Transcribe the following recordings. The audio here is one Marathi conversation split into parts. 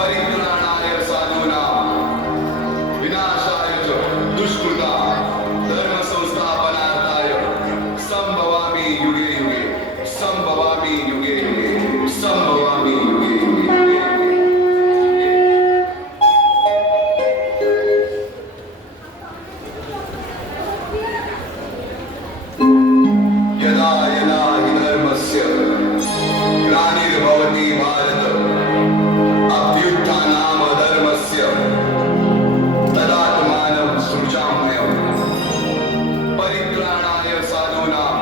परित्राणाय साधूनां विनाशाय च दुष्कृतां धर्म संस्थापनार्थाय संभवामि युगे युगे संभवामि युगे युगे संभवामि युगे युगे। यदा यदा हि धर्मस्य ग्लानिर्भवति भारत अभ्युत्थानाम धर्मस्य तदात्मानं सृजाम्यहम् परित्राणाय साधूनां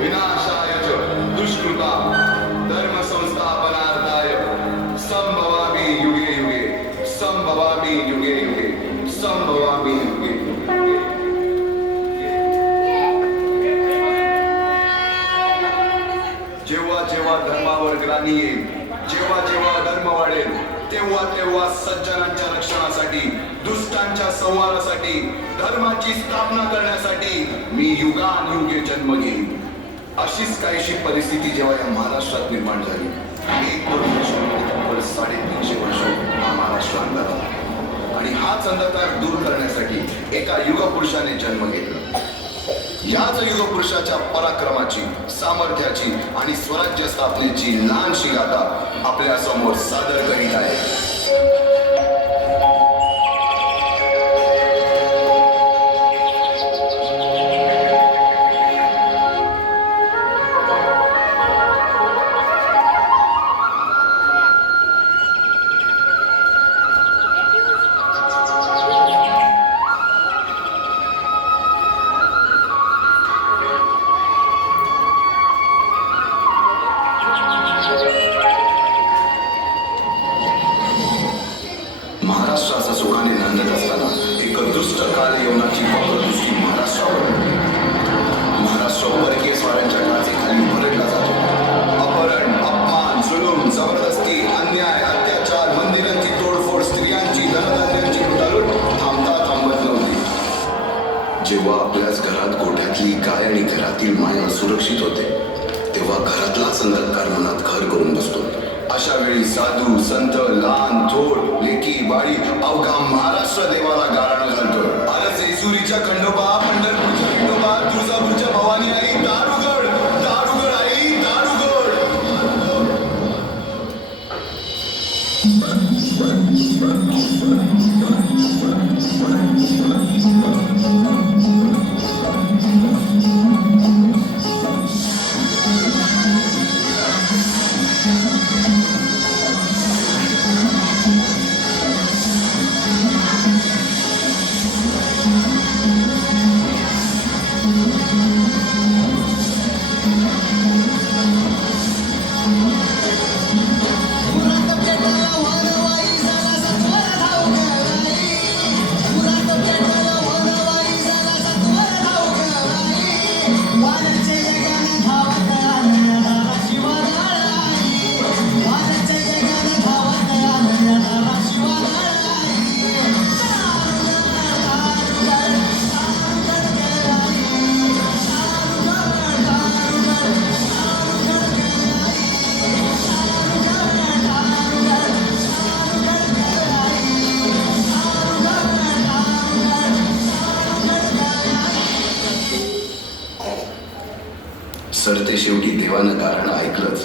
विनाशाय च दुष्कृतां धर्म संस्थापनार्थाय संभवामि युगे युगे संभवामि युगे युगे संभवामि युगे युगे। जेव्हा जेव्हा धर्मावर ग्लानी येईल, जेव्हा जेव्हा धर्म वाढेल, तेव्हा तेव्हा सज्जनांच्या रक्षणासाठी, दुष्टांच्या संहारासाठी, धर्माची स्थापना करण्यासाठी मी युगानुयुगे जन्म घेईन। अशीच काहीशी परिस्थिती जेव्हा या महाराष्ट्रात निर्माण झाली, 350 वर्ष हा महाराष्ट्र अंधारात, आणि हाच अंधकार दूर करण्यासाठी एका युगपुरुषाने जन्म घेतला। याच युगपुरुषाच्या पराक्रमाची, सामर्थ्याची आणि स्वराज्य स्थापनेची लहानशी गाथा आपल्या समोर सादर करीत आहे। महाराष्ट्राचा सुखाने नांदत असताना एक दुष्ट काल यवनाची वक्रदृष्टी महाराष्ट्रावर, महाराष्ट्र परकीय स्वाऱ्यांच्या टाचेखाली भरडला जातो। अपहरण, अपमान, जुलूम, जबरदस्ती, अन्याय, अत्याचार, मंदिरांची तोडफोड, स्त्रियांची, धनधान्यांची लुटालूट थांबता थांबत नव्हती। जेव्हा आपल्याच घरात गोठ्यातली गाय आणि घरातील माया सुरक्षित होते, तेव्हा घरातलाच अंधकार मनात घर करून बसतो। अशा वेळी साधू, संत, लहान, थोर, लेकी, बाळी अवघा महाराष्ट्र देवाला गाराणं घालतो। अरे जेजुरीच्या खंडोबा, पंढरपूरच्या खंडोबा, तुळजापूरच्या भवानी आई, दारुगड, दारुगड आई, दारुगड। सरते शेवटी देवानं गारणं ऐकलंच।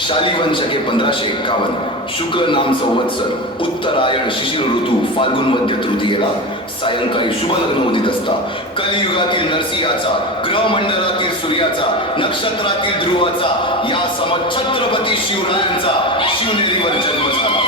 शालिवन शके 1551 शुक्ल नाम संवत्सर उत्तरायण शिशिर ऋतू फाल्गुन मध्य तृतीयेला सायंकाळी शुभ लग्न उदित असता कलियुगातील नरसिंहाचा, ग्रहमंडलातील सूर्याचा, नक्षत्रातील ध्रुवाचा, या सम छत्रपती शिवरायांचा शिवनेरीवर जन्म झाला।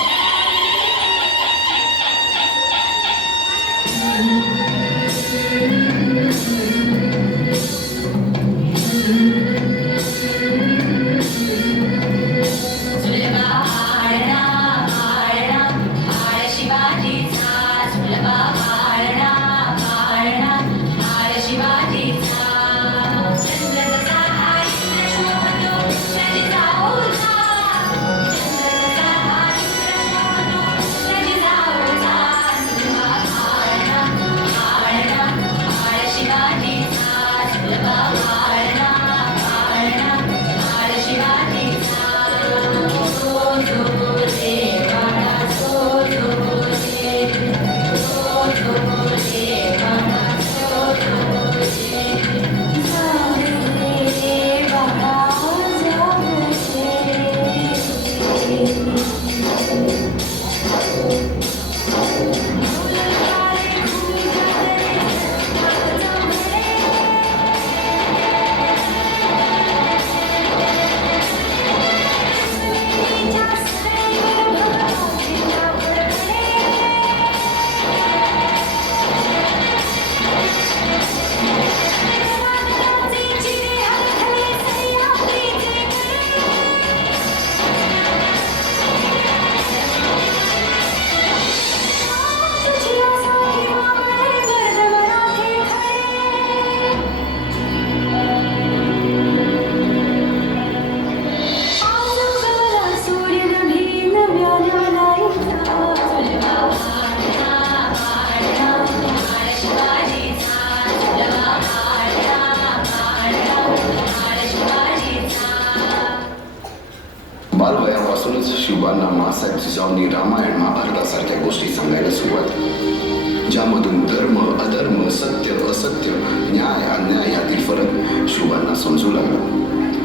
शिवाजीरावांनी रामायण महाभारतासारख्या गोष्टी सांगायला सुरुवात केली, ज्यामधून धर्म अधर्म सत्य असत्य न्याय अन्याय यातील फरक शिवांना समजू लागला.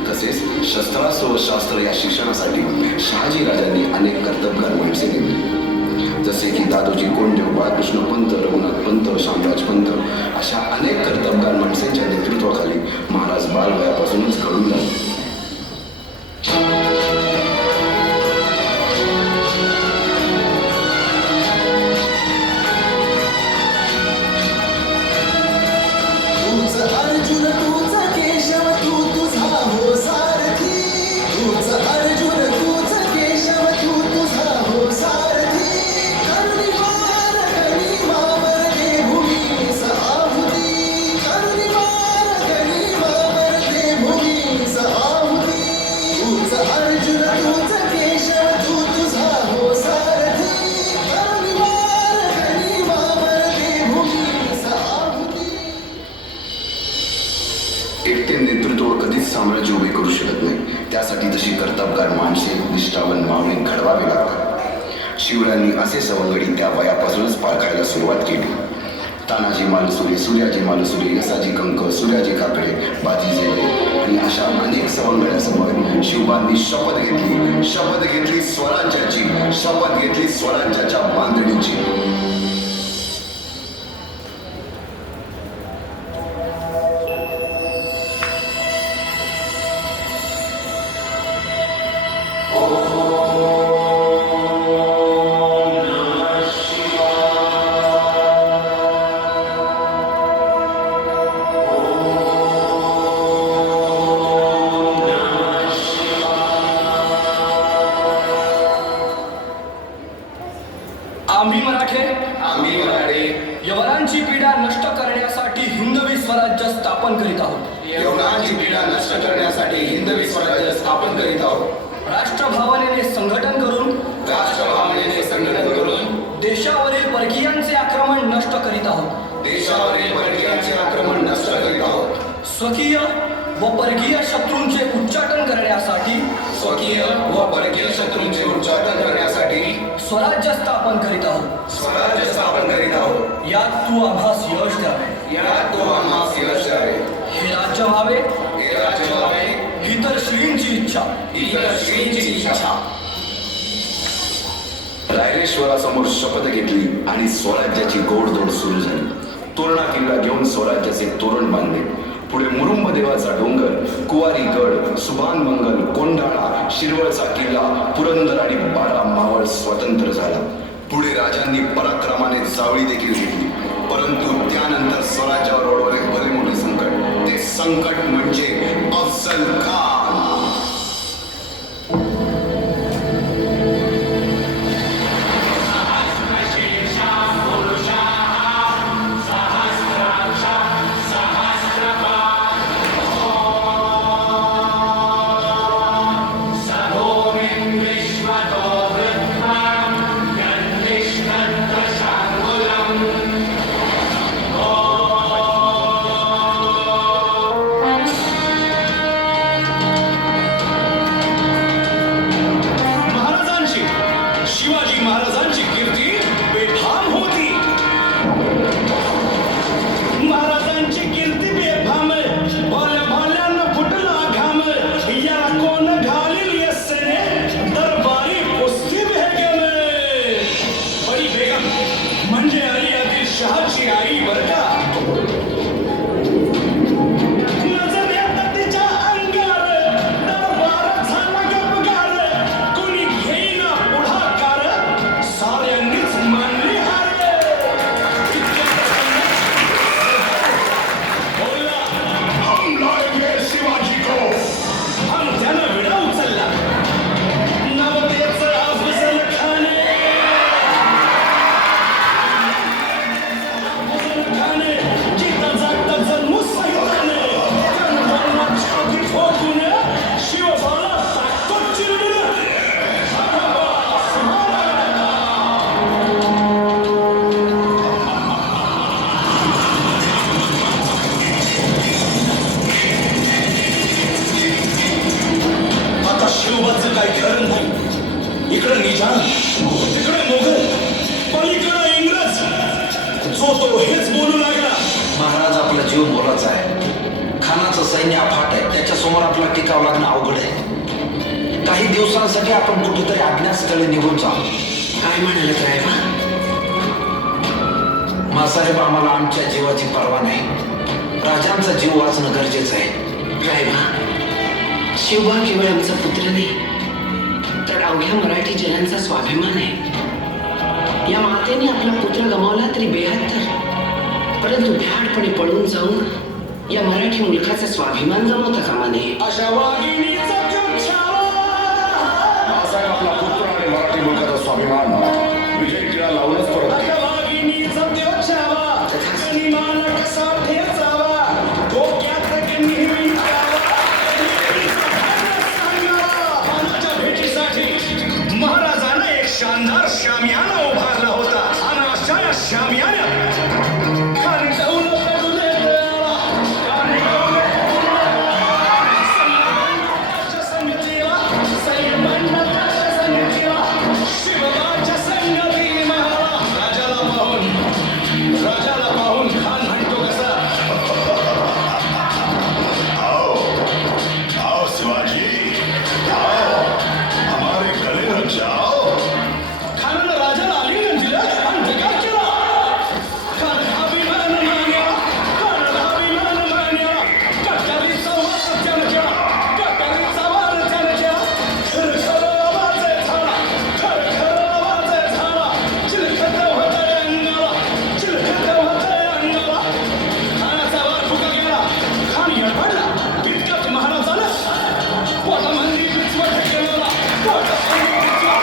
तसेच शस्त्रास्त्र व शास्त्र या शिक्षणासाठी शहाजी राजांनी अनेक कर्तबगार माणसे नेमली, जसे की दादोजी कोंडदेव, बाळकृष्ण पंत, रघुनाथ पंत, शामराज पंत अशा अनेक कर्तबगार माणसांच्या नेतृत्वाखाली महाराज बालवयापासूनच घडून लागले. एकटे नेतृत्व कधीच साम्राज्य उभे करू शकत नाही. त्यासाठी तशी कर्तबगार माणसे निष्ठावान मावळे घडवावे लागतात. शिवरायांनी असे सवंगडी त्या वयापासूनच पारखायला सुरुवात केली. तानाजी मालुसरे, सूर्याजी मालुसरे, यसाजी कंक, सूर्याजी काकडे, बाजी जेवळे आणि अशा अनेक सवंगड्यासमोर शिवबांनी शपथ घेतली स्वराज्याची, शपथ घेतली स्वराज्याच्या बांधणीची. आम्ही मराठे यवनांची पीडा नष्ट करण्यासाठी हिंदवी स्वराज्य स्थापन करीत आहोत. यवनांची पीडा नष्ट करण्यासाठी हिंदवी स्वराज्य स्थापन करीत आहोत. राष्ट्रभावनेने संघटन करून देशावरील परकीयांचे आक्रमण नष्ट करीत आहोत. स्वकीय व परकीय शत्रूंचे उच्चाटन करण्यासाठी स्वराज्य स्थापन करीत आहोत. यात तू आम्हास यश द्यावे. हे राज्य व्हावे ही तर श्रींची इच्छा. रायरेश्वरासमोर शपथ घेतली आणि स्वराज्याची गोडदोड सुरू झाली. तोरणा किल्ला घेऊन स्वराज्याचे तोरण बांधले. पुढे मुरुंब देवाचा डोंगर, कुवारी गड, सुभान मंगल, कोंढाणा, शिरवळचा किल्ला, पुरंदर आणि 12 मावळ स्वतंत्र झाला. पुढे राजांनी पराक्रमाने जावळी देखील घेतली. परंतु त्यानंतर स्वराज्यावर ओढवले भले मोठे संकट. ते संकट म्हणजे अफजल खान. होतो हेच बोलू लागला. महाराज आपला जीव मोलाचा आहे. खानाचं सैन्य अफाट आहे. त्याच्यासमोर आपला टिकाव लागणं अवघड आहे. काही दिवसांसाठी आपण कुठेतरी अज्ञातस्थळी निघून जाऊ. काय म्हणाले रायबा? मासाहेब, आम्हाला आमच्या जीवाची पर्वा नाही. राजांचा जीव वाचणं गरजेचं आहे. रायबा, शिवबा केवळ आमचा पुत्र नाही तर अवघ्या मराठी जनांचा स्वाभिमान आहे. या मातेने आपला पुत्र गमावला तरी बेहत्तर, परंतु भ्याडपणे पळून जाऊन या मराठी मुलखाचा स्वाभिमान गमावता कामा नये. अशा वाघिणीचा मासाहेब आपला पुत्र आणि मराठी मुलखाचा स्वाभिमान विजय टिळा लावूनच परत येईल. महाराजांना एक शानदार शामियाना उभारला होता आणि अशा या शामियान्यात खाली जाऊन राजाला पाहून खान म्हणतो कसा, आओ शिवाजी, आओ हमारे गले लग जाओ. खानानं राजाला आलिंगन दिलं आणि धिक्कार केला. खानाला अभिमान मान्या, खानाला अभिमान मान्या. कटारीचा वार त्यानं केला, कटारीचा वार त्यानं केला. खरखर आवाज झाला, खरखर आवाज झाला. चिलखत होतंय अंगाला, चिलखत होतंय अंगाला. खानाचा वार फुका गेला. खान यडपडला. इतक्यात महाराजानं पोटामंदी बिचवट केला. पोटामंदी बिचवट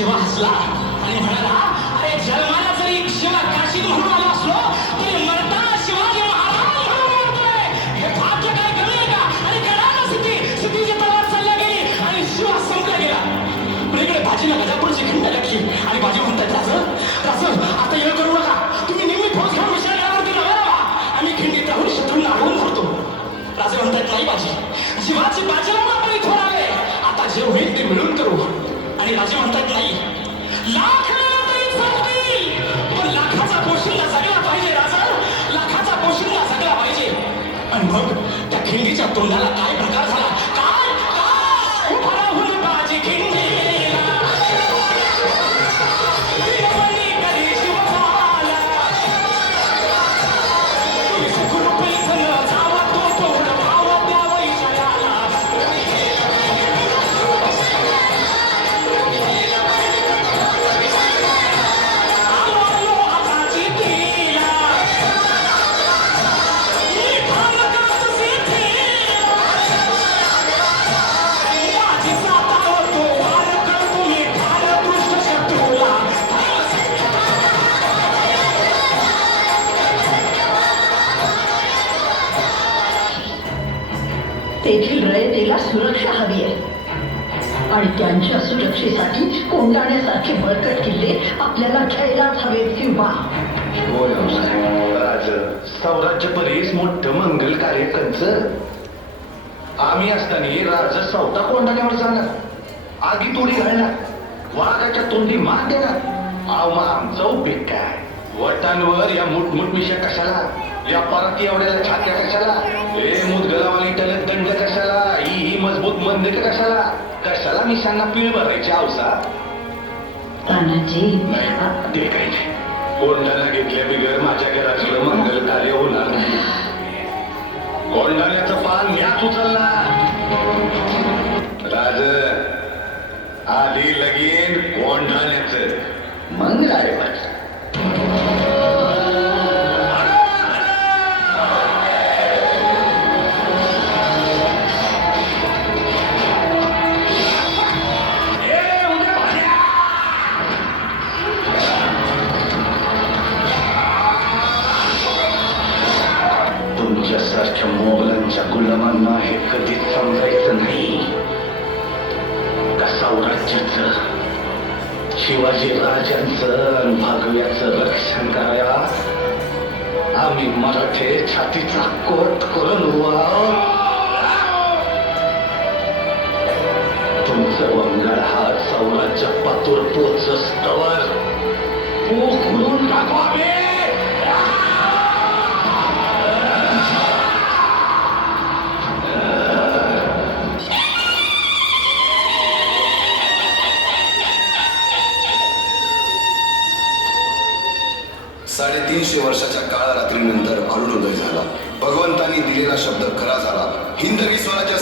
शिवा हसला आणि म्हणाला, अरे जन्माला जरी शिवा काशीत म्हणून आलो असलो तरी मरताना शिवाजी महाराज म्हणून मरतोय. हे भाग्य काय कळलंय का? आणि कळालं सिद्धीची तलवार चालल्या गेली आणि शिवा संपला गेला. पलीकडे बाजीला गजापूरची खंड लागली आणि बाजी म्हणतात, राजन आता येळ करू नका. तुम्ही नेहमी फौज घेऊन विचारल्यावरती नव्हे राहा. आम्ही खिंडीत राहून शत्रूंना अडवून धरतो. राजे म्हणतात, नाही बाजी, जीवाची बाजी लावून आपण इथून आले. आता जे होईल ते मिळून करू. आणि राजे म्हणतात, नाही, लाख तरी चालतील, पण लाखाचा पोशिंदा जगला पाहिजे राजा. लाखाचा पोशिंदा जगला पाहिजे. आणि मग त्या खिंडीच्या तोंडाला काय प्रकार झाला? काय काय उभा राहून बाजी खिंडीला वीरवली कधी शिवबाला. तुम्ही सुखरूपी धन जावा तो तोड भाव त्या वैशाल्याला. तेथील रयतेला सुरक्षा हवी आहे. आणि त्यांच्या सुरक्षेसाठी कोंडाण्यासारखे बळकट किल्ले आपल्याला घ्यायलाच हवेत किंवा होय राज सौराज्य परीस मोठं मंगल कार्य कंच आम्ही असताना राज चौथा कोंडाण्यावर जाणार आगी तोडी घालणार वाघाच्या तोंडी मान देणार अहो मग आमचा उपयोग काय वटांवर या मुठमिशा कशाला या परती एवढ्या छात्या कशाला हे मुदगलावाली टलक दंड कशाला ही मजबूत मंदिर कशाला कशाला मिशांना पीळ भरायची आवसा तानाजी नाही ते काही नाही कोंडाणा घेतल्या बिगर माझ्या घरात सुद्धा मंगल कार्य होणार नाही कोंडाण्याचं पान म्याच उचलला राज आधी लगीन कोंडाण्याचं मग काय तुमच्यासारख्या मोगलांच्या गुलामांना हे कधीच समजायचं नाही का सौराज्याचं शिवाजी राजांचं आणि भागव्याचं रक्षण कराया आम्ही मराठे छातीचा कोट करून तुमचं वंगाळ हा सौराज्य पातूर पोचस्तवर करून टाकावे साडेतीनशे वर्षाच्या काळा रात्रीनंतर अरुणोदय झाला. भगवंतांनी दिलेला शब्द खरा झाला. हिंदवी स्वराज्य